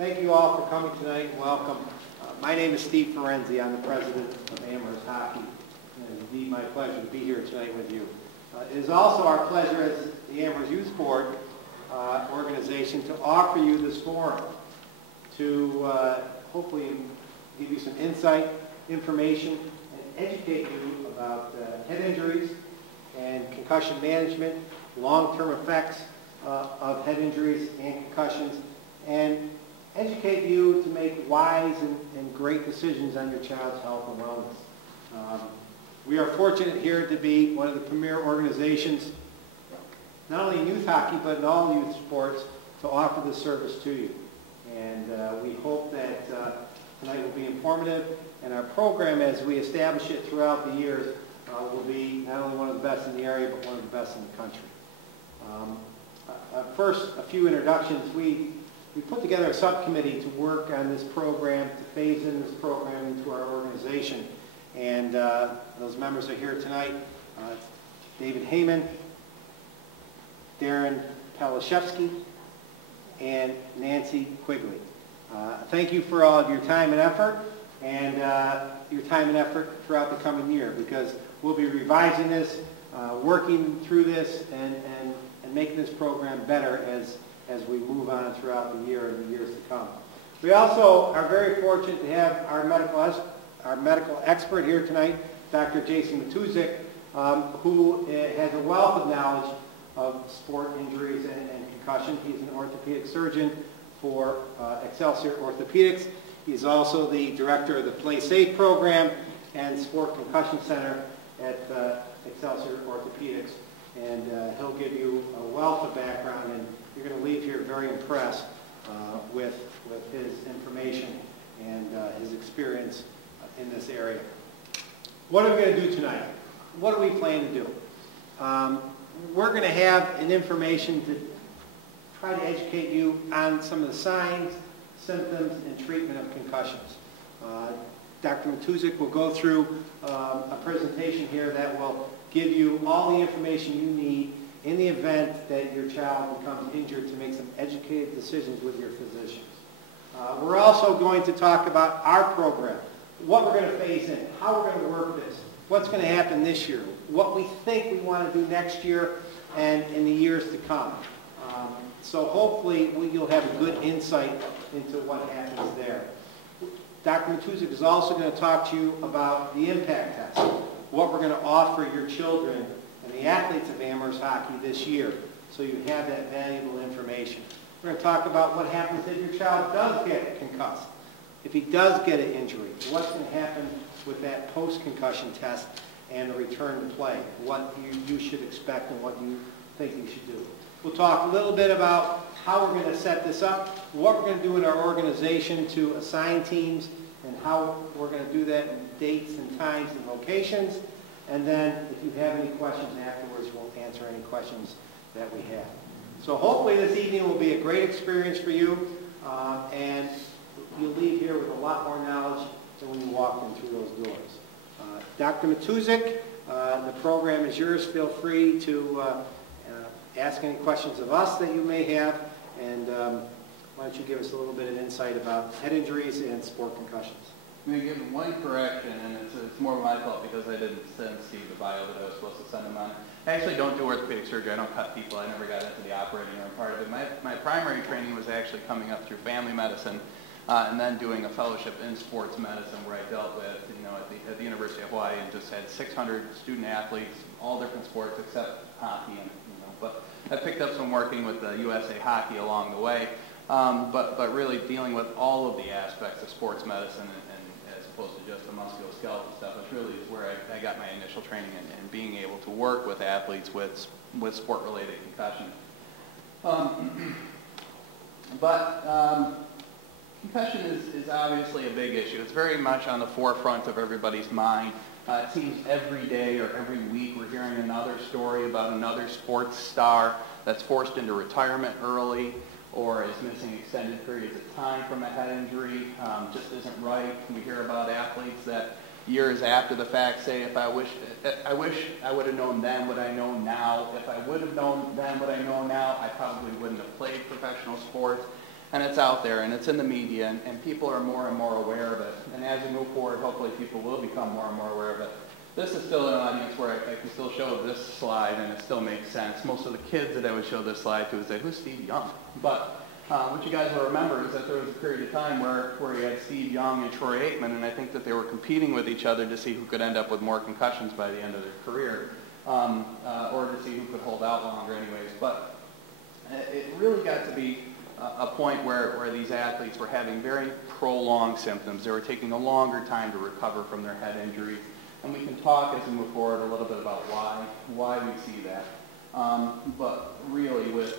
Thank you all for coming tonight and welcome. My name is Steve Ferenzi. I'm the president of Amherst Hockey. And it's indeed my pleasure to be here tonight with you. It is also our pleasure as the Amherst Youth Board organization to offer you this forum to hopefully give you some insight, information, and educate you about head injuries and concussion management, long-term effects of head injuries and concussions, and educate you to make wise and great decisions on your child's health and wellness. We are fortunate here to be one of the premier organizations, not only in youth hockey, but in all youth sports, to offer this service to you. And we hope that tonight will be informative, and our program, as we establish it throughout the years, will be not only one of the best in the area, but one of the best in the country. First, a few introductions. We put together a subcommittee to work on this program, to phase in this program into our organization. And those members are here tonight. David Heyman, Darren Palashevsky, and Nancy Quigley. Thank you for all of your time and effort, and your time and effort throughout the coming year, because we'll be revising this, working through this, and making this program better as we move on throughout the year and the years to come. We also are very fortunate to have our medical expert here tonight, Dr. Jason Matuzik, who has a wealth of knowledge of sport injuries and concussion. He's an orthopedic surgeon for Excelsior Orthopedics. He's also the director of the Play Safe program and Sport Concussion Center at Excelsior Orthopedics. And he'll give you a wealth of background, and you're going to leave here very impressed with his information and his experience in this area. What are we going to do tonight? What do we plan to do? We're going to have an information to try to educate you on some of the signs, symptoms, and treatment of concussions. Dr. Matuzik will go through a presentation here that will give you all the information you need in the event that your child becomes injured to make some educated decisions with your physicians. We're also going to talk about our program, what we're going to phase in, how we're going to work this, what's going to happen this year, what we think we want to do next year and in the years to come. So hopefully you'll have a good insight into what happens there. Dr. Matuzik is also going to talk to you about the impact test, what we're going to offer your children and the athletes of Amherst Hockey this year, so you have that valuable information. We're going to talk about what happens if your child does get concussed. If he does get an injury, what's going to happen with that post-concussion test and the return to play, what you should expect and what you think you should do. We'll talk a little bit about how we're going to set this up, what we're going to do in our organization to assign teams, and how we're going to do that in dates and times and locations. And then if you have any questions afterwards, we'll answer any questions that we have. So hopefully this evening will be a great experience for you, and you'll leave here with a lot more knowledge than when you walk in through those doors. Dr. Matuzik, the program is yours. Feel free to ask any questions of us that you may have, and why don't you give us a little bit of insight about head injuries and sport concussions. I'm going to give him one correction, and it's more my fault because I didn't send Steve the bio that I was supposed to send him on. I actually don't do orthopedic surgery. I don't cut people. I never got into the operating room part of it. My primary training was actually coming up through family medicine and then doing a fellowship in sports medicine where I dealt with, at the University of Hawaii, and just had 600 student athletes, all different sports except hockey. But I picked up some working with the USA Hockey along the way, but really dealing with all of the aspects of sports medicine and as opposed to just the musculoskeletal stuff, which really is where I got my initial training and being able to work with athletes with sport-related concussion. Concussion is obviously a big issue. It's very much on the forefront of everybody's mind. It seems every day or every week we're hearing another story about another sports star that's forced into retirement early or is missing extended periods of time from a head injury, just isn't right. We hear about athletes that years after the fact say, I wish I would have known then what I know now. If I would have known then what I know now, I probably wouldn't have played professional sports. And it's out there, and it's in the media, and people are more and more aware of it. And as we move forward, hopefully people will become more and more aware of it. This is still an audience where I can still show this slide, and it still makes sense. Most of the kids that I would show this slide to would say, who's Steve Young? But what you guys will remember is that there was a period of time where you had Steve Young and Troy Aikman, and I think that they were competing with each other to see who could end up with more concussions by the end of their career, or to see who could hold out longer anyways. But it really got to be a point where these athletes were having very prolonged symptoms. They were taking a longer time to recover from their head injury. And we can talk as we move forward a little bit about why we see that. But really, with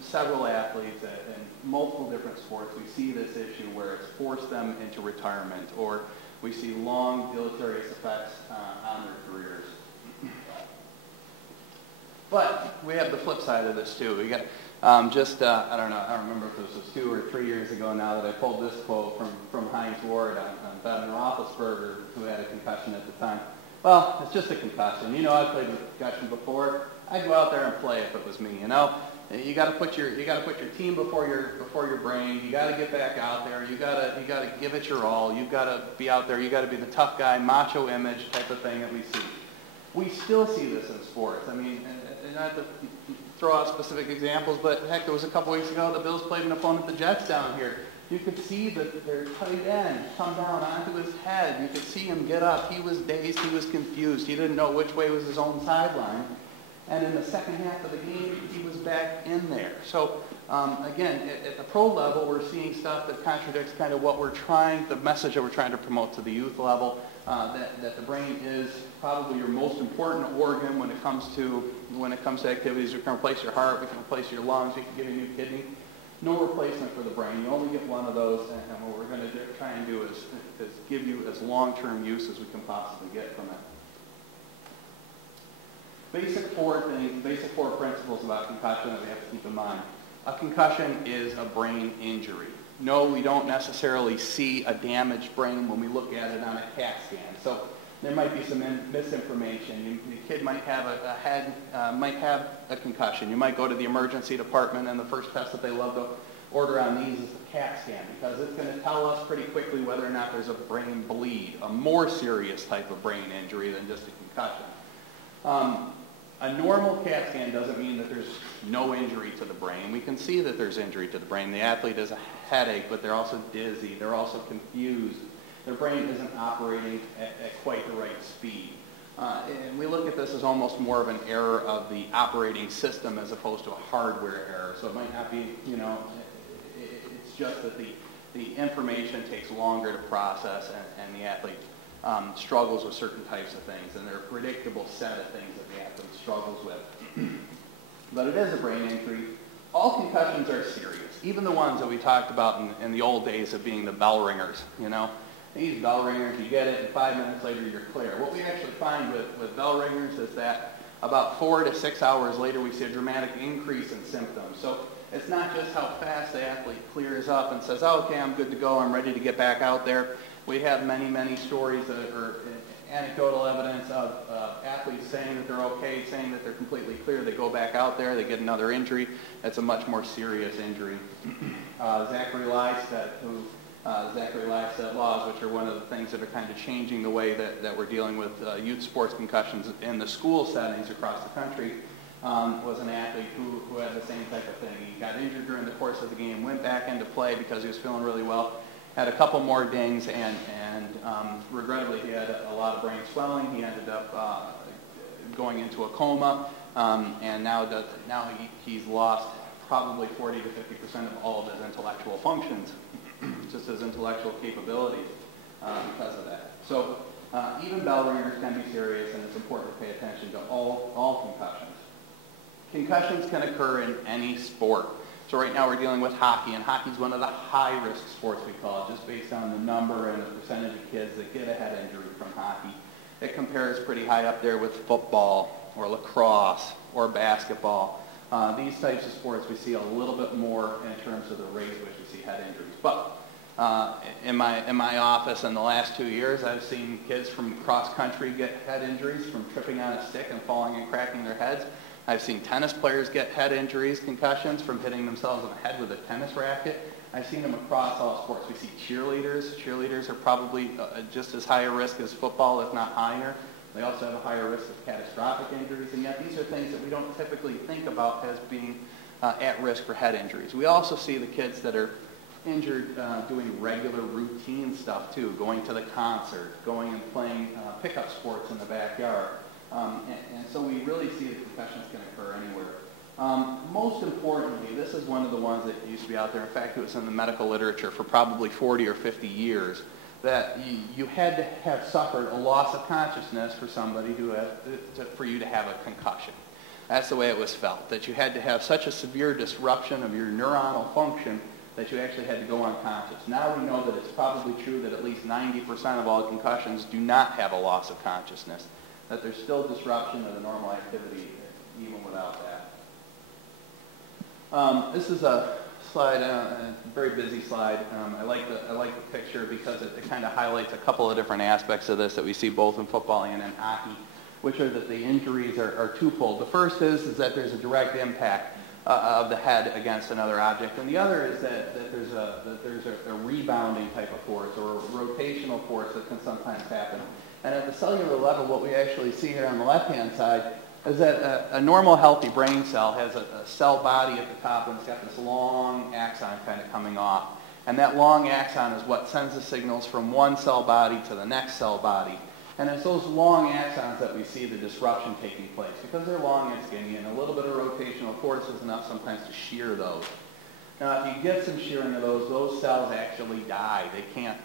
several athletes in multiple different sports, we see this issue where it's forced them into retirement, or we see long deleterious effects on their careers. But we have the flip side of this too. We got I don't remember if this was 2 or 3 years ago now that I pulled this quote from Heinz Ward on Ben Roethlisberger, who had a concussion at the time. Well, it's just a concussion. You know, I've played with concussion before. I'd go out there and play if it was me. You know, you got to put your team before your brain. You got to get back out there. You got to give it your all. You got to be out there. You got to be the tough guy, macho image type of thing that we see. We still see this in sports. I mean, and not to throw out specific examples, but heck, it was a couple weeks ago the Bills played an opponent, the Jets, down here. You could see that their tight end come down onto his head. You could see him get up. He was dazed. He was confused. He didn't know which way was his own sideline. And in the second half of the game, he was back in there. So, again, at the pro level, we're seeing stuff that contradicts kind of what the message that we're trying to promote to the youth level, that the brain is probably your most important organ when it comes to activities. We can replace your heart, we can replace your lungs, we can give you a new kidney. No replacement for the brain. You only get one of those, and what we're going to try and do is give you as long-term use as we can possibly get from it. Basic four principles about concussion that we have to keep in mind. A concussion is a brain injury. No, we don't necessarily see a damaged brain when we look at it on a CAT scan. So there might be some misinformation. The kid might have might have a concussion. You might go to the emergency department, and the first test that they love to order on these is the CAT scan, because it's going to tell us pretty quickly whether or not there's a brain bleed, a more serious type of brain injury than just a concussion. A normal CAT scan doesn't mean that there's no injury to the brain. We can see that there's injury to the brain. The athlete has a headache, but they're also dizzy. They're also confused. Their brain isn't operating at quite the right speed. And we look at this as almost more of an error of the operating system as opposed to a hardware error. So it might not be, you know, it's just that the information takes longer to process, and the athlete struggles with certain types of things, and there are a predictable set of things that the athlete struggles with. But it is a brain injury. All concussions are serious, even the ones that we talked about in the old days of being the bell ringers, you know. These bell ringers, you get it, and 5 minutes later you're clear. What we actually find with bell ringers is that about 4 to 6 hours later we see a dramatic increase in symptoms. So it's not just how fast the athlete clears up and says, oh, okay, I'm good to go, I'm ready to get back out there. We have many, many stories that are anecdotal evidence of athletes saying that they're okay, saying that they're completely clear. They go back out there, they get another injury. That's a much more serious injury. Zachary Lystedt laws, which are one of the things that are kind of changing the way that we're dealing with youth sports concussions in the school settings across the country, was an athlete who had the same type of thing. He got injured during the course of the game, went back into play because he was feeling really well, had a couple more dings, and regrettably he had a lot of brain swelling. He ended up going into a coma, and now he's lost probably 40 to 50% of all of his intellectual functions, just his intellectual capabilities because of that. So even bell ringers can be serious, and it's important to pay attention to all concussions. Concussions can occur in any sport. So right now we're dealing with hockey, and hockey is one of the high-risk sports, we call it, just based on the number and the percentage of kids that get a head injury from hockey. It compares pretty high up there with football or lacrosse or basketball. These types of sports we see a little bit more in terms of the rate at which we see head injuries. But in my office in the last 2 years, I've seen kids from cross country get head injuries from tripping on a stick and falling and cracking their heads. I've seen tennis players get head injuries, concussions, from hitting themselves in the head with a tennis racket. I've seen them across all sports. We see cheerleaders. Cheerleaders are probably just as high a risk as football, if not higher. They also have a higher risk of catastrophic injuries, and yet these are things that we don't typically think about as being at risk for head injuries. We also see the kids that are injured doing regular routine stuff too, going to the concert, going and playing pickup sports in the backyard. And so we really see that concussions can occur anywhere. Most importantly, this is one of the ones that used to be out there. In fact, it was in the medical literature for probably 40 or 50 years, that you had to have suffered a loss of consciousness for somebody for you to have a concussion. That's the way it was felt, that you had to have such a severe disruption of your neuronal function that you actually had to go unconscious. Now we know that it's probably true that at least 90% of all concussions do not have a loss of consciousness, that there's still disruption of the normal activity even without that. This is a slide, a very busy slide. I like the picture because it kind of highlights a couple of different aspects of this that we see both in football and in hockey, which are that the injuries are twofold. The first is that there's a direct impact of the head against another object, and the other is that there's a rebounding type of force or a rotational force that can sometimes happen. And at the cellular level, what we actually see here on the left-hand side is that a normal healthy brain cell has a cell body at the top, and it's got this long axon kind of coming off. And that long axon is what sends the signals from one cell body to the next cell body. And it's those long axons that we see the disruption taking place. Because they're long and skinny, and a little bit of rotational force is enough sometimes to shear those. Now, if you get some shearing of those cells actually die.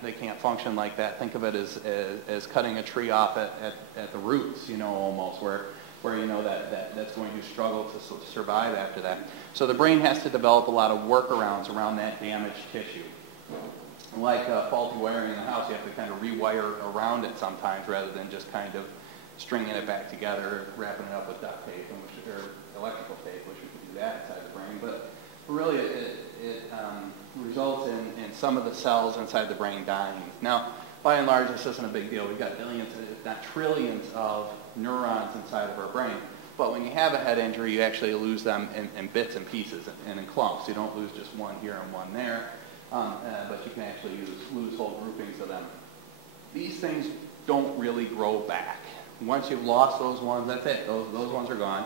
They can't function like that. Think of it as cutting a tree off at the roots, you know, almost, where you know that's going to struggle to survive after that. So the brain has to develop a lot of workarounds around that damaged tissue. Like faulty wiring in the house, you have to kind of rewire around it sometimes rather than just kind of stringing it back together, wrapping it up with duct tape or electrical tape, which we can do that inside the brain. But really it results in some of the cells inside the brain dying. Now, by and large, this isn't a big deal. We've got billions, if not trillions, of neurons inside of our brain. But when you have a head injury, you actually lose them in bits and pieces and in clumps. You don't lose just one here and one there. But you can actually lose whole groupings of them. These things don't really grow back. Once you've lost those ones, that's it. Those ones are gone.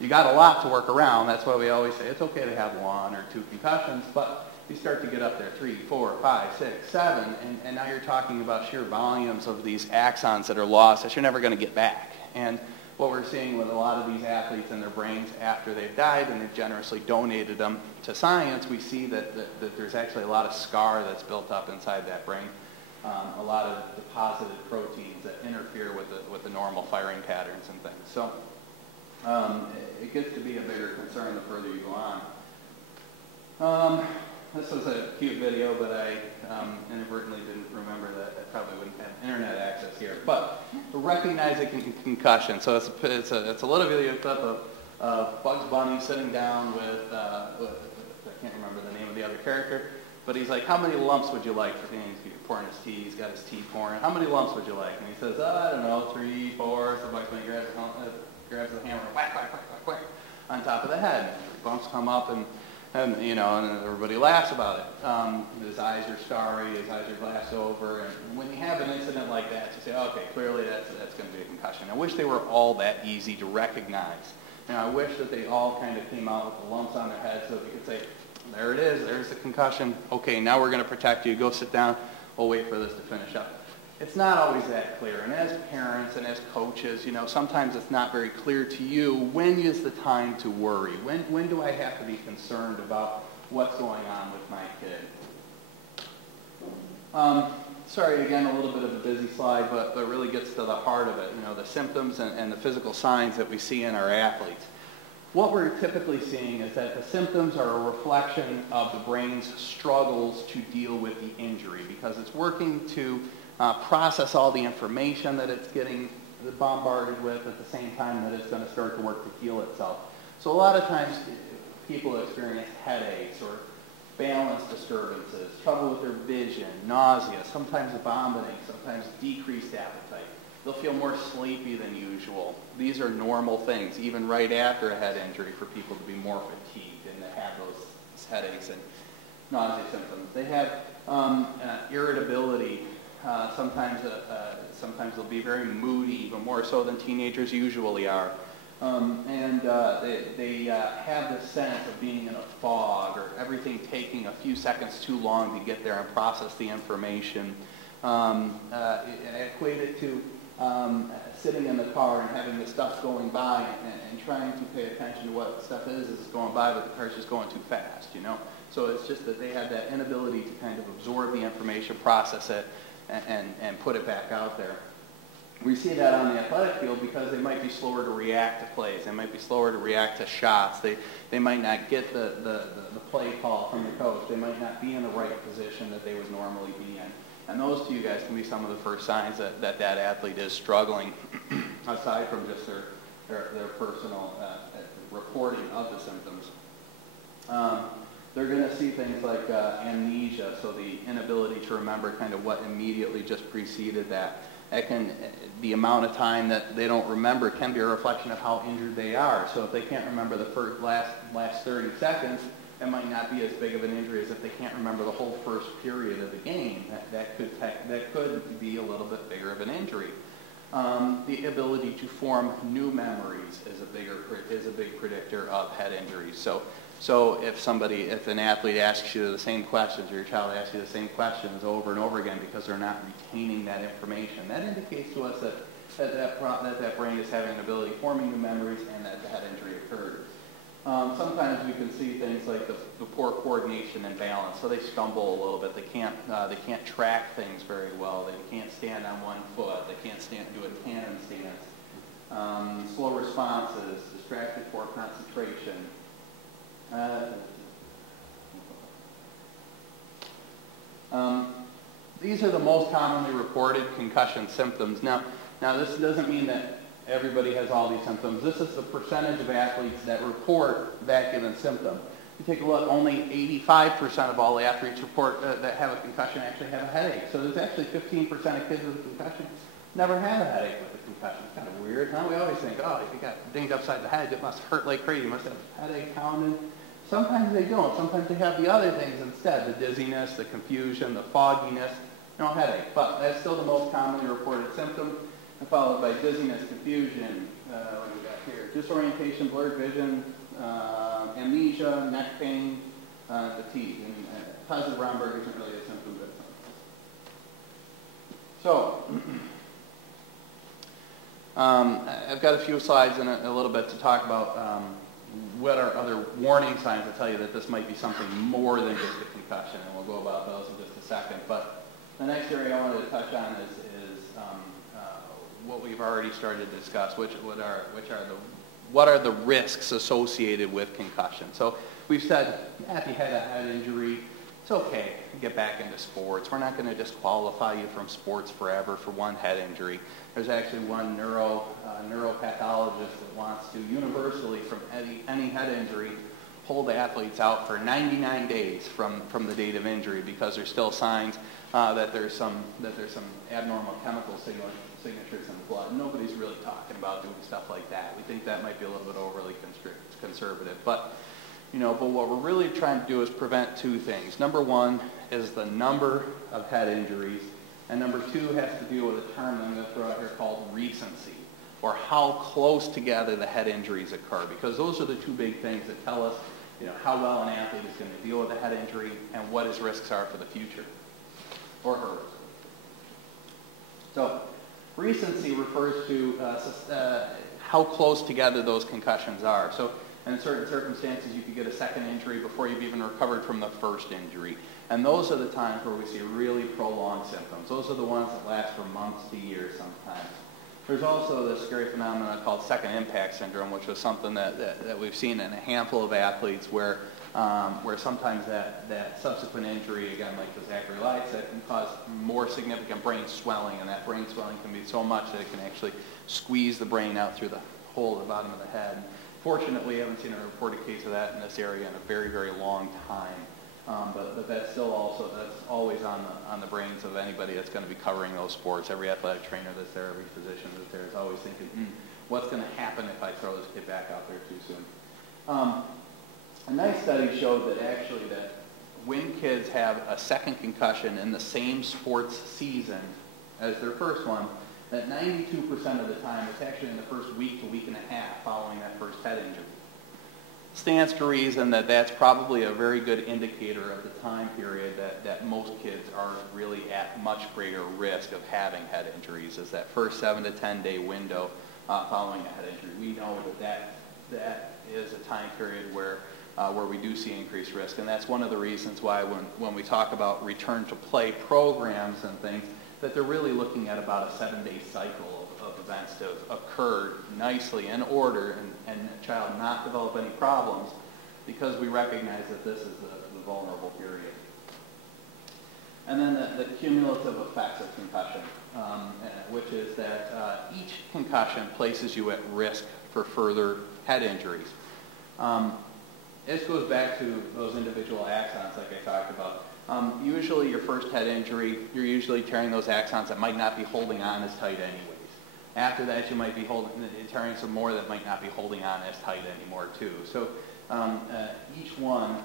You got a lot to work around. That's why we always say it's okay to have 1 or 2 concussions, but you start to get up there 3, 4, 5, 6, 7, and now you're talking about sheer volumes of these axons that are lost that you're never going to get back. And what we're seeing with a lot of these athletes and their brains after they've died and they've generously donated them to science, we see that there's actually a lot of scar that's built up inside that brain, a lot of deposited proteins that interfere with the normal firing patterns and things. So it gets to be a bigger concern the further you go on. This was a cute video, but I inadvertently didn't remember that I probably wouldn't have internet access here. But recognizing concussion. So it's a little video clip of Bugs Bunny sitting down with I can't remember the name of the other character, but he's like, how many lumps would you like for being pouring his tea? He's got his tea pouring. How many lumps would you like? And he says, I don't know, 3, 4. So Bugs Bunny grabs the hammer, whack, whack, whack, whack, whack, on top of the head. Bumps come up and you know, and everybody laughs about it. His eyes are starry, his eyes are glassed over, and when you have an incident like that, you say, okay, clearly that's going to be a concussion. I wish they were all that easy to recognize. And I wish that they all kind of came out with the lumps on their head so that you could say, there it is, there's the concussion. Okay, now we're going to protect you. Go sit down. We'll wait for this to finish up. It's not always that clear, and as parents and as coaches, you know, sometimes it's not very clear to you when is the time to worry. When do I have to be concerned about what's going on with my kid? Sorry, again, a little bit of a busy slide, but really gets to the heart of it, you know, the symptoms and the physical signs that we see in our athletes. What we're typically seeing is that the symptoms are a reflection of the brain's struggles to deal with the injury because it's working to process all the information that it's getting bombarded with at the same time that it's going to start to work to heal itself. So a lot of times people experience headaches or balance disturbances, trouble with their vision, nausea, sometimes vomiting, sometimes decreased appetite. They'll feel more sleepy than usual. These are normal things, even right after a head injury, for people to be more fatigued and to have those headaches. nausea symptoms. They have irritability. Sometimes they'll be very moody, even more so than teenagers usually are. They have this sense of being in a fog, or everything taking a few seconds too long to get there and process the information. I equate it to sitting in the car and having the stuff going by and trying to pay attention to what stuff is as it's going by, but the car's just going too fast, you know? So it's just that they have that inability to kind of absorb the information, process it, and put it back out there. We see that on the athletic field because they might be slower to react to plays. They might be slower to react to shots. They might not get the play call from the coach. They might not be in the right position that they would normally be in. And those to you guys can be some of the first signs that athlete is struggling, aside from just their personal reporting of the symptoms. They're going to see things like amnesia, so the inability to remember kind of what immediately just preceded that. The amount of time that they don't remember can be a reflection of how injured they are. So if they can't remember the last 30 seconds, it might not be as big of an injury as if they can't remember the whole first period of the game. That could be a little bit bigger of an injury. The ability to form new memories is a big predictor of head injuries. So if an athlete asks you the same questions, or your child asks you the same questions over and over again because they're not retaining that information, that indicates to us that brain is having an ability forming new memories and that the head injury occurred. Sometimes we can see things like the poor coordination and balance, so they stumble a little bit. They can't track things very well. They can't stand on one foot. They can't do a tandem stance. Slow responses, distracted, poor concentration. These are the most commonly reported concussion symptoms. Now this doesn't mean that everybody has all these symptoms. This is the percentage of athletes that report that given symptom. You take a look, only 85% of all athletes report that have a concussion actually have a headache. So there's actually 15% of kids with a concussion never have a headache with a concussion. It's kind of weird, huh? We always think, oh, if you got dinged upside the head, it must hurt like crazy. You must have a headache pounding. Sometimes they don't. Sometimes they have the other things instead, the dizziness, the confusion, the fogginess, no headache. But that's still the most commonly reported symptom, followed by dizziness, confusion, what do we got here? Disorientation, blurred vision, amnesia, neck pain, fatigue. And positive Romberg isn't really a symptom, but so, I've got a few slides in a little bit to talk about what are other warning signs to tell you that this might be something more than just a concussion, and we'll go about those in just a second. But the next area I wanted to touch on is what we've already started to discuss, what are the risks associated with concussion. So we've said, if you had a head injury, it's okay, get back into sports. We're not going to disqualify you from sports forever for one head injury. There's actually one neuropathologist that wants to universally, from any head injury, hold athletes out for 99 days from the date of injury because there's still signs that there's some abnormal chemical signatures in the blood. Nobody's really talking about doing stuff like that. We think that might be a little bit overly conservative. But what we're really trying to do is prevent two things. Number one is the number of head injuries, and number two has to deal with a term I'm going to throw out here called recency, or how close together the head injuries occur, because those are the two big things that tell us how well an athlete is going to deal with a head injury and what his risks are for the future, or her. So recency refers to how close together those concussions are. So in certain circumstances, you could get a second injury before you've even recovered from the first injury. And those are the times where we see really prolonged symptoms. Those are the ones that last for months to years sometimes. There's also this scary phenomenon called second impact syndrome, which was something that we've seen in a handful of athletes where sometimes that subsequent injury, again, like the Zachary Lights, that can cause more significant brain swelling, and that brain swelling can be so much that it can actually squeeze the brain out through the hole at the bottom of the head. Fortunately, I haven't seen a reported case of that in this area in a very, very long time. But that's always on the brains of anybody that's going to be covering those sports. Every athletic trainer that's there, every physician that's there is always thinking, what's going to happen if I throw this kid back out there too soon? A nice study showed that actually when kids have a second concussion in the same sports season as their first one, that 92% of the time, it's actually in the first week to week and a half following that first head injury. Stands to reason that that's probably a very good indicator of the time period that most kids are really at much greater risk of having head injuries, is that first 7 to 10 day window following a head injury. We know that is a time period where we do see increased risk, and that's one of the reasons why when we talk about return to play programs and things, that they're really looking at about a 7-day cycle of events to occur nicely in order and the child not develop any problems, because we recognize that this is the vulnerable period. And then the cumulative effects of concussion, which is that each concussion places you at risk for further head injuries. This goes back to those individual axons like I talked about. Usually your first head injury, you're usually tearing those axons that might not be holding on as tight anyways. After that, you might be tearing some more that might not be holding on as tight anymore too. So each one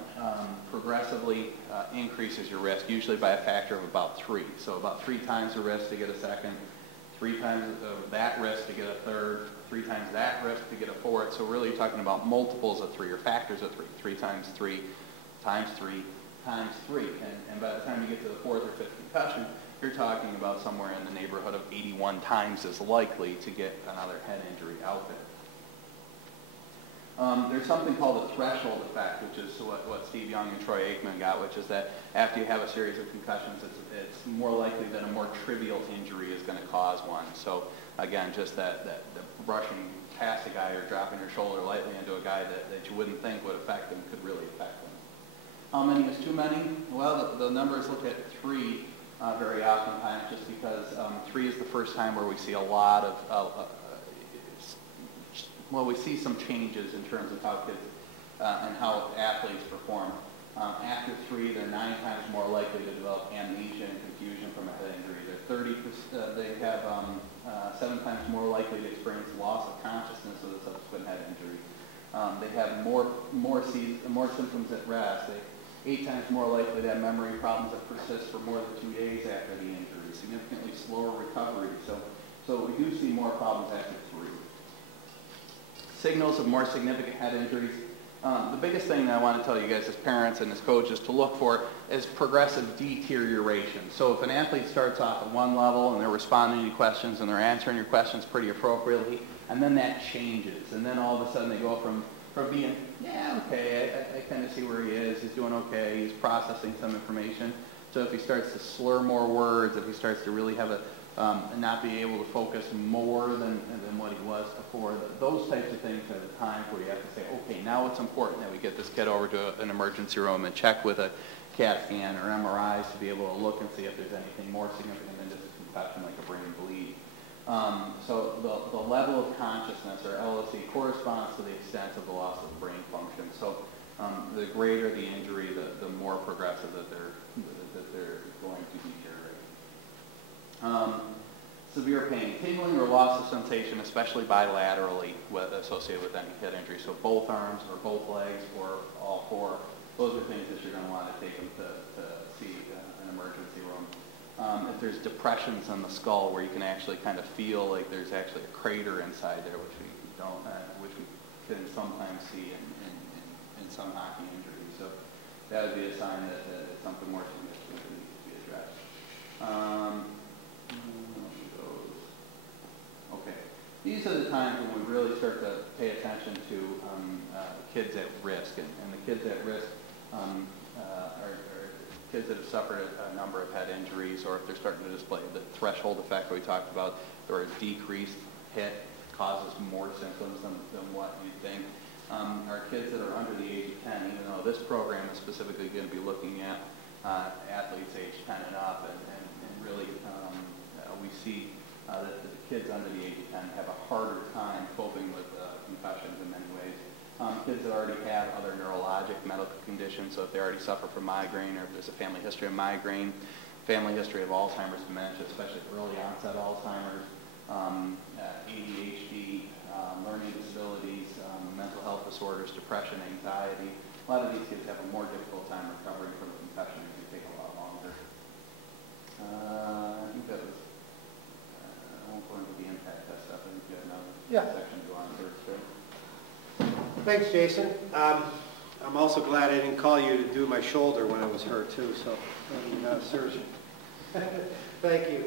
progressively increases your risk, usually by a factor of about 3. So about 3 times the risk to get a second, 3 times that risk to get a third, 3 times that risk to get a fourth. So really you're talking about multiples of 3 or factors of 3. 3 times 3 times 3 times 3. And by the time you get to the 4th or 5th concussion, you're talking about somewhere in the neighborhood of 81 times as likely to get another head injury out there. There's something called a threshold effect, which is what Steve Young and Troy Aikman got, which is that after you have a series of concussions, it's more likely that a more trivial injury is going to cause one. So again, just that brushing past a guy or dropping your shoulder lightly into a guy that you wouldn't think would affect them could really affect them. How many is too many? Well, the numbers look at 3 very oftentimes, just because 3 is the first time where we see a lot of we see some changes in terms of how kids and how athletes perform. After 3, they're 9 times more likely to develop amnesia and confusion from a head injury. They have 7 times more likely to experience loss of consciousness with a subsequent head injury. They have more symptoms at rest. They're 8 times more likely to have memory problems that persist for more than 2 days after the injury. Significantly slower recovery. So we do see more problems after 3. Signals of more significant head injuries. The biggest thing I want to tell you guys as parents and as coaches to look for is progressive deterioration. So if an athlete starts off at one level and they're responding to questions and they're answering your questions pretty appropriately, and then that changes, and then all of a sudden they go from being, yeah, okay, I kind of see where he is, he's doing okay, he's processing some information. So if he starts to slur more words, if he starts to really have not be able to focus more than what he was before, those types of things are the times where you have to say, okay, now it's important that we get this kid over to an emergency room and check with a CAT scan or MRIs to be able to look and see if there's anything more significant than just a concussion like a brain bleed. So the level of consciousness, or LOC, corresponds to the extent of the loss of brain function. So the greater the injury, the more progressive that they're going to deteriorate. Severe pain, tingling or loss of sensation, especially bilaterally associated with any head injury. So both arms or both legs or all 4. Those are things that you're going to want to take them to see an emergency room. If there's depressions in the skull where you can actually kind of feel like there's actually a crater inside there, which we can sometimes see in some hockey injuries. So that would be a sign that it's something more significant that needs to be addressed. Okay. These are the times when we really start to pay attention to kids at risk, and the kids at risk are kids that have suffered a number of head injuries, or if they're starting to display the threshold effect that we talked about, or a decreased hit causes more symptoms than what you think. Our kids that are under the age of 10, even though this program is specifically going to be looking at athletes age 10 and up, and really we see that the kids under the age of 10 have a harder time coping with concussions in many ways. Kids that already have other neurologic medical conditions, so if they already suffer from migraine, or if there's a family history of migraine, family history of Alzheimer's dementia, especially early onset Alzheimer's, ADHD, learning disabilities, mental health disorders, depression, anxiety. A lot of these kids have a more difficult time recovering from concussion, it can take a lot longer. I think that was, I won't go into the impact test stuff. I think you have another section to go on first, right? Thanks, Jason. I'm also glad I didn't call you to do my shoulder when I was hurt too, so you're not a surgeon. Thank you.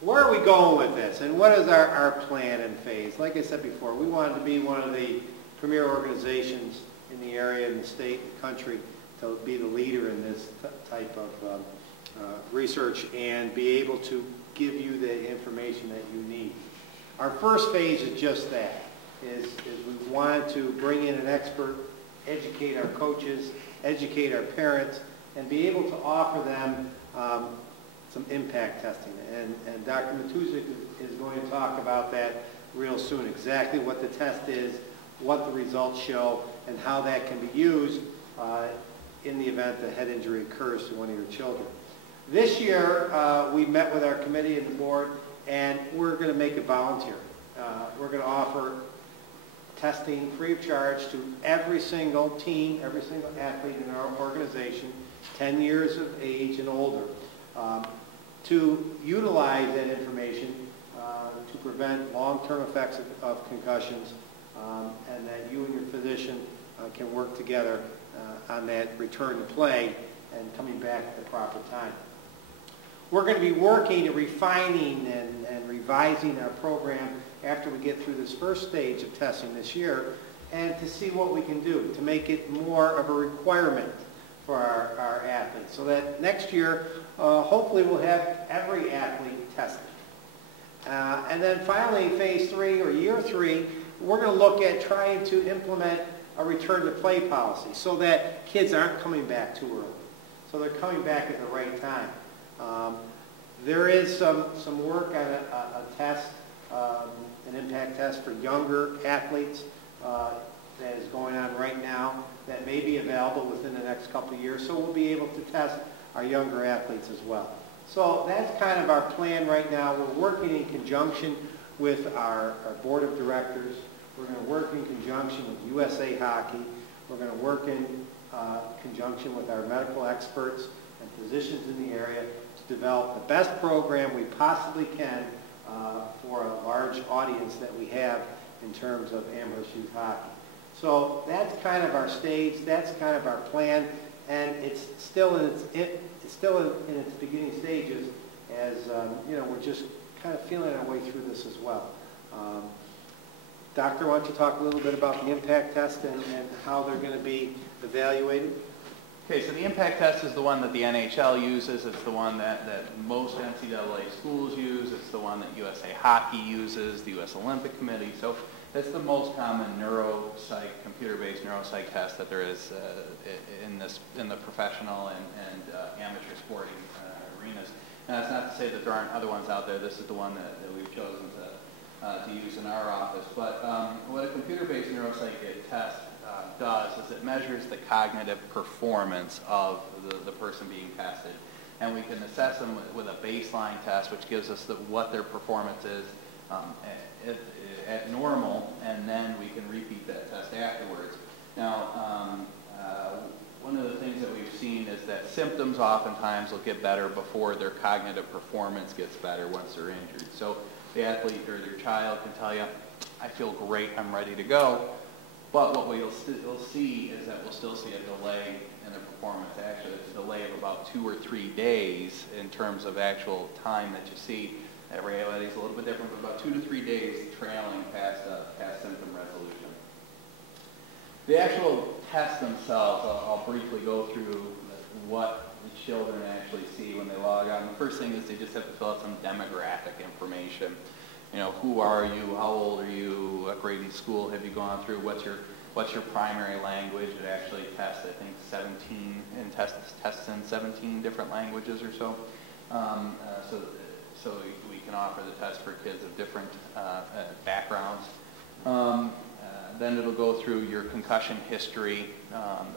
Where are we going with this, and what is our plan and phase? Like I said before, we wanted to be one of the premier organizations in the area, in the state, the country, to be the leader in this type of research and be able to give you the information that you need. Our first phase is just that, is we wanted to bring in an expert, educate our coaches, educate our parents, and be able to offer them some impact testing. And Dr. Matuzik is going to talk about that real soon, exactly what the test is, what the results show, and how that can be used in the event that head injury occurs to one of your children. This year, we met with our committee and the board, and we're going to make it voluntary. We're going to offer testing free of charge to every single team, every single athlete in our organization, 10 years of age and older, to utilize that information to prevent long-term effects of concussions, and that you and your physician can work together on that return to play and coming back at the proper time. We're going to be working and refining and revising our program after we get through this first stage of testing this year, and to see what we can do to make it more of a requirement for our athletes, so that next year, hopefully we'll have every athlete tested. And then finally, phase 3 or year 3, we're going to look at trying to implement a return to play policy so that kids aren't coming back too early. So they're coming back at the right time. There is some work on a test, an impact test for younger athletes that is going on right now that may be available within the next couple of years. So we'll be able to test our younger athletes as well. So that's kind of our plan right now. We're working in conjunction with our board of directors. We're going to work in conjunction with USA Hockey. We're going to work in conjunction with our medical experts and physicians in the area to develop the best program we possibly can for a large audience that we have in terms of Amherst youth hockey. So that's kind of our stage. That's kind of our plan, and it's still in its beginning stages. As you know, we're just kind of feeling our way through this as well. Doctor, why don't you talk a little bit about the impact test and how they're going to be evaluated? Okay, so the impact test is the one that the NHL uses. It's the one that most NCAA schools use. It's the one that USA Hockey uses, the U.S. Olympic Committee. So it's the most common neuropsych, computer-based neuropsych test that there is in the professional and amateur sporting arenas. And that's not to say that there aren't other ones out there. This is the one that we've chosen to use in our office. But what a computer-based neuropsych test does is it measures the cognitive performance of the person being tested. And we can assess them with a baseline test, which gives us what their performance is at normal, and then we can repeat that test afterwards. Now, one of the things that we've seen is that symptoms oftentimes will get better before their cognitive performance gets better once they're injured. So the athlete or their child can tell you, I feel great, I'm ready to go. But what we'll see is that we'll still see a delay in their performance. Actually, it's a delay of about 2 or 3 days in terms of actual time that you see. Reality is a little bit different, but about 2 to 3 days trailing past symptom resolution. The actual tests themselves, I'll briefly go through what the children actually see when they log on. The first thing is they just have to fill out some demographic information. You know, who are you? How old are you? What grade in school have you gone through? What's your primary language? It actually tests, I think, 17 and tests in 17 different languages or so. So we can offer the test for kids of different backgrounds. Then it'll go through your concussion history.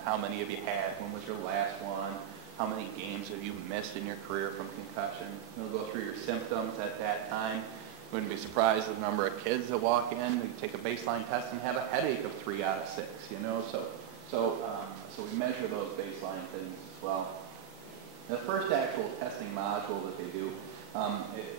How many have you had? When was your last one? How many games have you missed in your career from concussion? It'll go through your symptoms at that time. Wouldn't be surprised at the number of kids that walk in, they take a baseline test and have a headache of 3 out of 6, you know. So we measure those baseline things as well. The first actual testing module that they do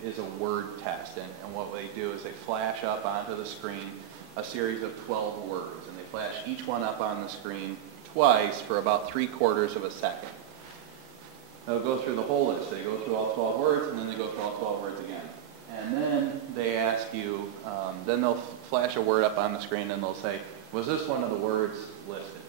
is a word test, and what they do is they flash up onto the screen a series of 12 words, and they flash each one up on the screen twice for about 3/4 of a second. They'll go through the whole list. They go through all 12 words, and then they go through all 12 words again. And then they ask you, then they'll flash a word up on the screen, and they'll say, was this one of the words listed?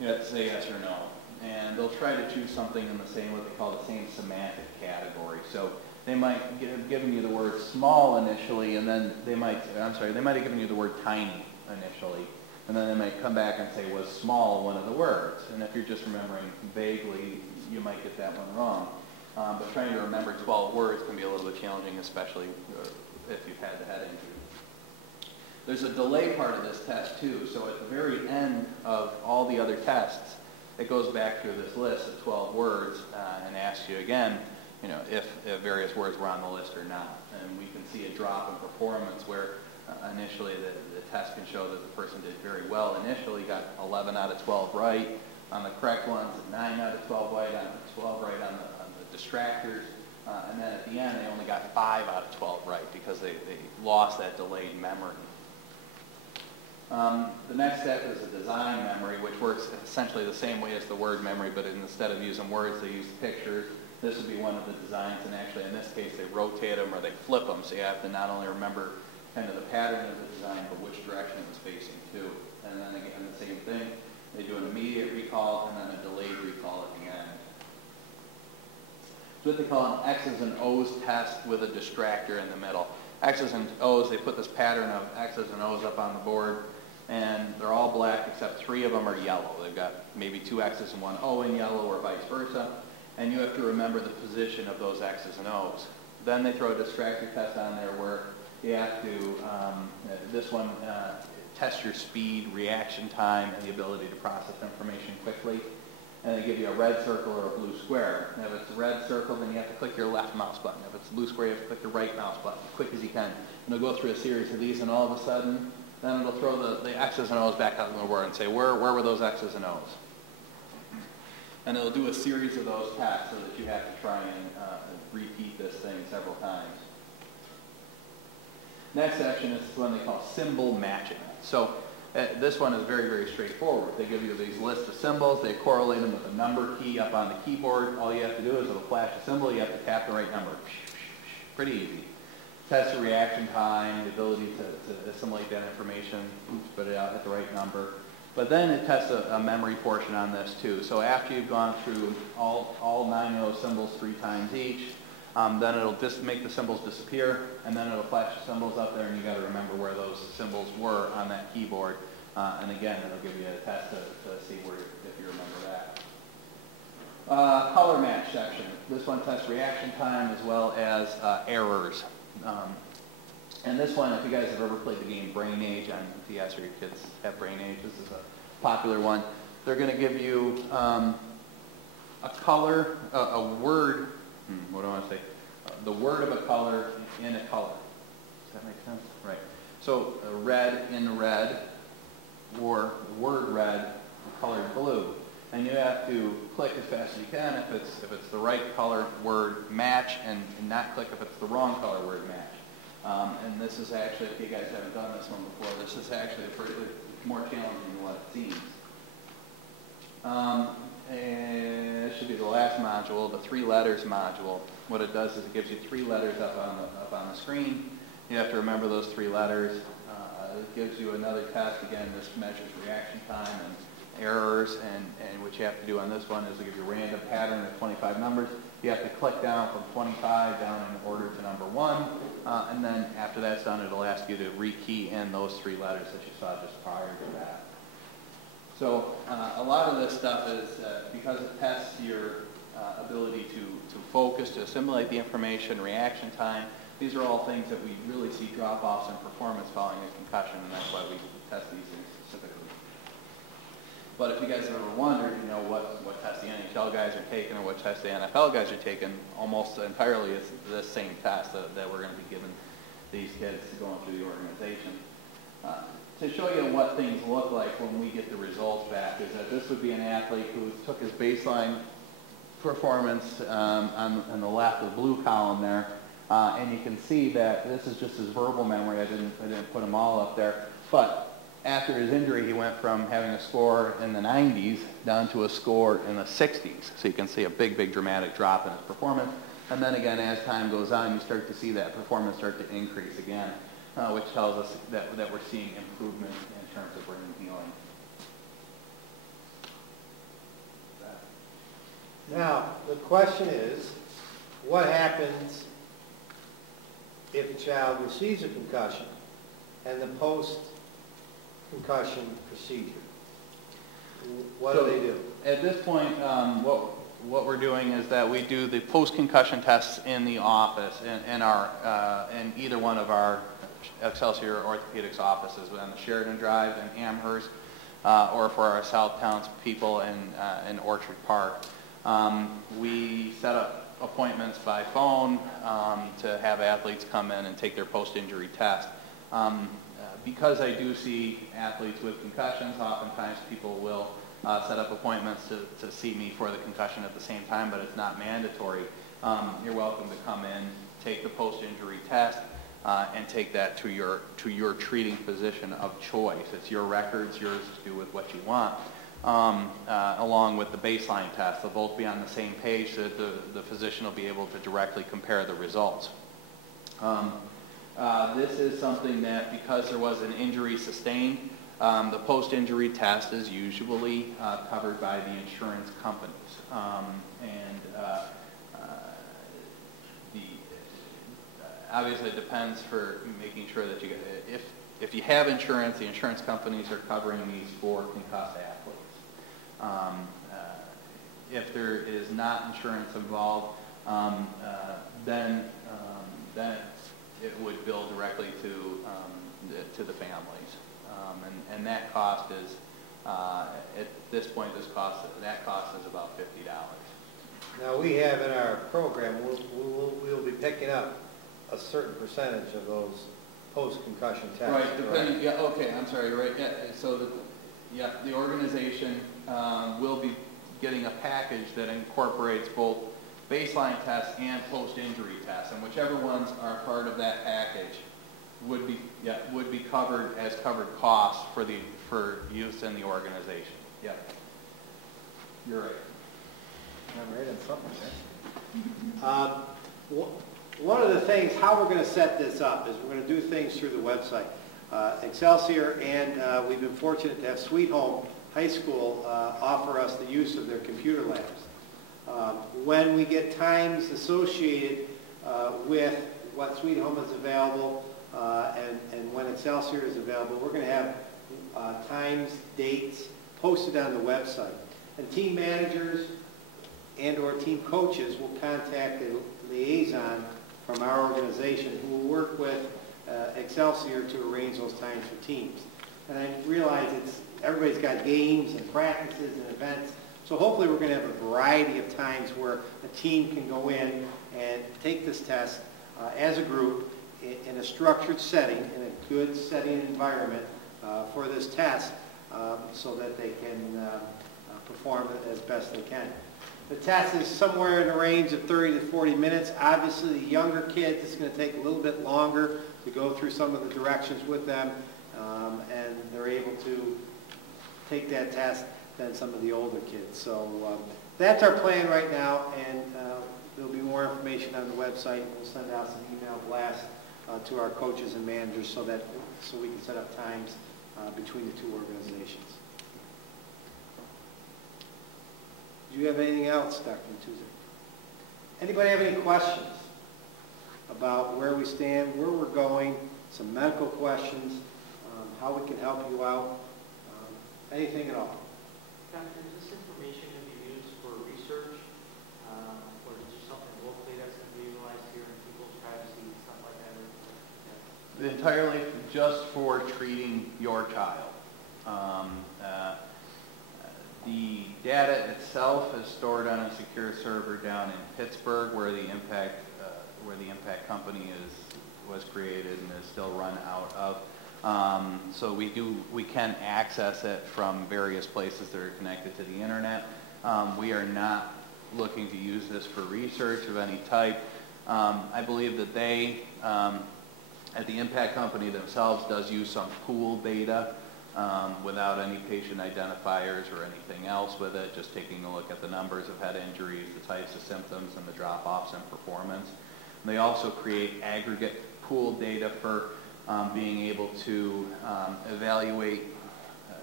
You have to say yes or no. And they'll try to choose something in the same, what they call the same semantic category. So they might have given you the word small initially, and then they might have given you the word tiny initially. And then they might come back and say, was small one of the words? And if you're just remembering vaguely, you might get that one wrong. But trying to remember 12 words can be a little bit challenging, especially if you've had the head injury. There's a delay part of this test too. So at the very end of all the other tests, it goes back through this list of 12 words and asks you again, you know, if various words were on the list or not. And we can see a drop in performance where initially the test can show that the person did very well initially, got 11 out of 12 right on the correct ones, 9 out of 12 right on the 12 right on the distractors, and then at the end they only got 5 out of 12 right because they lost that delayed memory. The next step is a design memory, which works essentially the same way as the word memory, but instead of using words, they use pictures. This would be one of the designs, and actually in this case they rotate them or they flip them, so you have to not only remember kind of the pattern of the design, but which direction it was facing too. And then again, the same thing. They do an immediate recall and then a delayed recall at the end. It's what they call an X's and O's test with a distractor in the middle. X's and O's, they put this pattern of X's and O's up on the board, and they're all black except 3 of them are yellow. They've got maybe 2 X's and 1 O in yellow or vice versa, and you have to remember the position of those X's and O's. Then they throw a distractor test on there where you have to, this one, test your speed, reaction time, and the ability to process information quickly. And they give you a red circle or a blue square. And if it's a red circle, then you have to click your left mouse button. If it's a blue square, you have to click your right mouse button as quick as you can. And they'll go through a series of these, and all of a sudden, then it'll throw the X's and O's back out in the board and say, where were those X's and O's? And it'll do a series of those tests so that you have to try and repeat this thing several times. Next section is one they call symbol matching. So this one is very, very straightforward. They give you these lists of symbols. They correlate them with a number key up on the keyboard. All you have to do is it'll flash a symbol. You have to tap the right number. Pretty easy. Test the reaction time, the ability to assimilate that information, spit it out at the right number. But then it tests a memory portion on this too. So after you've gone through all 9 of those symbols 3 times each, then it'll just make the symbols disappear, and then it'll flash the symbols up there, and you got to remember where those symbols were on that keyboard. And again, it'll give you a test to see if you remember that. Color match section. This one tests reaction time as well as errors. And this one, if you guys have ever played the game Brain Age on DS, or your kids have Brain Age, this is a popular one. They're going to give you a color, a word. What do I want to say? The word of a color in a color. Does that make sense? Right. So red in red, or the word red colored blue. And you have to click as fast as you can if it's the right color word match, and not click if it's the wrong color word match. And this is actually, if you guys haven't done this one before, this is actually more challenging than what it seems. And it should be the last module, the 3 letters module. What it does is it gives you 3 letters up on the screen. You have to remember those 3 letters. It gives you another test. Again, this measures reaction time and errors, and what you have to do on this one is it gives you a random pattern of 25 numbers. You have to click down from 25 down in order to number 1, and then after that's done, it'll ask you to rekey in those 3 letters that you saw just prior to that. So a lot of this stuff is because it tests your ability to focus, to assimilate the information, reaction time. These are all things that we really see drop-offs in performance following a concussion, and that's why we test these things specifically. But if you guys have ever wondered, you know, what test the NHL guys are taking or what test the NFL guys are taking, almost entirely is the same test that we're going to be giving these kids going through the organization. To show you what things look like when we get the results back is that this would be an athlete who took his baseline performance on the left, the blue column there, and you can see that this is just his verbal memory. I didn't put them all up there, but after his injury, he went from having a score in the 90s down to a score in the 60s. So you can see a big dramatic drop in his performance. And then again, as time goes on, you start to see that performance start to increase again, which tells us that we're seeing improvement in terms of brain healing. Now, the question is, what happens if a child receives a concussion and the post-concussion procedure? What do they do? At this point, what we're doing is that we do the post-concussion tests in the office, in either one of our Excelsior Orthopedics offices, on the Sheridan Drive in Amherst, or for our South Towns people in Orchard Park. We set up appointments by phone to have athletes come in and take their post-injury test. Because I do see athletes with concussions, oftentimes people will set up appointments to see me for the concussion at the same time, but it's not mandatory. You're welcome to come in, take the post-injury test, and take that to your treating physician of choice. It's your records, yours to do with what you want, along with the baseline test. They'll both be on the same page so that the physician will be able to directly compare the results. This is something that, because there was an injury sustained, the post-injury test is usually covered by the insurance companies. Obviously it depends for making sure that if you have insurance, the insurance companies are covering these for concussed athletes. If there is not insurance involved, then it would bill directly to the families, and that cost is at this point that cost is about $50. Now we have in our program, we'll be picking up a certain percentage of those post-concussion tests. Right. Depending. Yeah. Okay. I'm sorry. Right. Yeah. So the organization will be getting a package that incorporates both baseline tests and post-injury tests, and whichever ones are part of that package would be covered as covered costs for use in the organization. Yeah. You're right. I'm right on something there. One of the things, how we're going to set this up is we're going to do things through the website. Excelsior, and we've been fortunate to have Sweet Home High School offer us the use of their computer labs. When we get times associated with what Sweet Home is available and when Excelsior is available, we're going to have times, dates posted on the website. And team managers and or team coaches will contact a liaison from our organization who will work with Excelsior to arrange those times for teams. And I realize everybody's got games and practices and events, so hopefully we're going to have a variety of times where a team can go in and take this test as a group in a structured setting, in a good setting environment for this test so that they can perform as best they can. The test is somewhere in the range of 30 to 40 minutes. Obviously, the younger kids, it's going to take a little bit longer to go through some of the directions with them, and they're able to take that test than some of the older kids. So that's our plan right now, and there'll be more information on the website, and we'll send out some email blasts to our coaches and managers so we can set up times between the two organizations. Do you have anything else, Dr. Matuza? Anybody have any questions about where we stand, where we're going, some medical questions, how we can help you out, anything at all? Doctor, is this information going to be used for research, or is there something locally that's going to be utilized here in people's privacy, stuff like that? Entirely just for treating your child. The data itself is stored on a secure server down in Pittsburgh, where the Impact company was created and is still run out of. So we can access it from various places that are connected to the internet. We are not looking to use this for research of any type. I believe that they, at the impact company themselves, does use some pool data without any patient identifiers or anything else with it, just taking a look at the numbers of head injuries, the types of symptoms, and the drop-offs in performance. And they also create aggregate pool data for being able to evaluate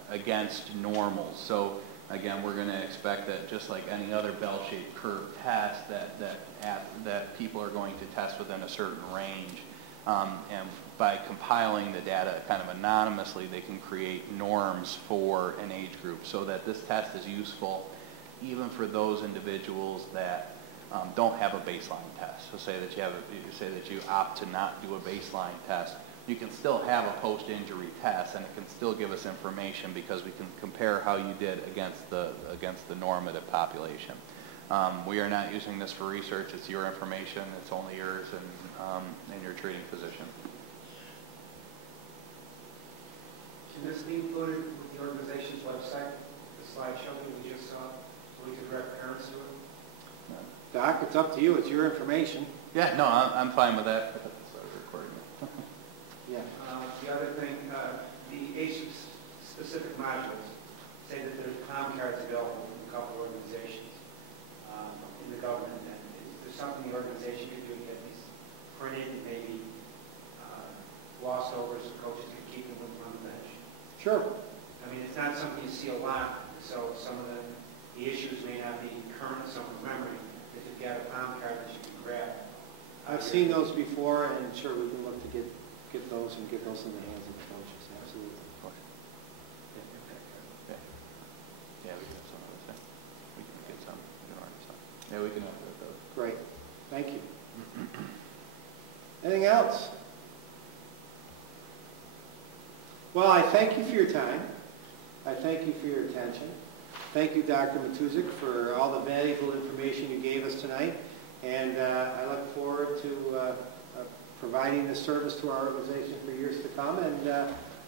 against normals. So again, we're going to expect that just like any other bell-shaped curve test, that people are going to test within a certain range. And by compiling the data kind of anonymously, they can create norms for an age group, so that this test is useful even for those individuals that don't have a baseline test. So say that you opt to not do a baseline test, you can still have a post-injury test, and it can still give us information because we can compare how you did against the normative population. We are not using this for research. It's your information. It's only yours and your treating physician. Can this be included with the organization's website, the slideshow that we just saw, so we could direct parents to it? Doc, it's up to you. It's your information. Yeah, no, I'm fine with that. I thought I started recording it. Yeah. The other thing, the ACE-specific modules say that there's palm cards available from a couple organizations in the government. And is there something the organization could do to get these printed and maybe glossed over so coaches can keep them on the bench? Sure. I mean, it's not something you see a lot, so some of the issues may not be current, some from memory. If you've got a palm card that you can grab. I've seen those before, and sure, we can look to get those and get those in the hands of the coaches. Absolutely. Yeah, we can have some of this. We can get some. Yeah, we can have those. Great. Thank you. Anything else? Well, I thank you for your time. I thank you for your attention. Thank you, Dr. Matuzik, for all the valuable information you gave us tonight. And I look forward to providing this service to our organization for years to come. And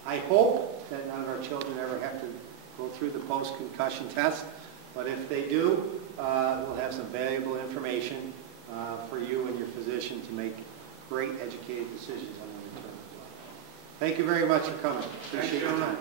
I hope that none of our children ever have to go through the post-concussion test. But if they do, we'll have some valuable information for you and your physician to make great educated decisions on the return as well. Thank you very much for coming. Appreciate your time.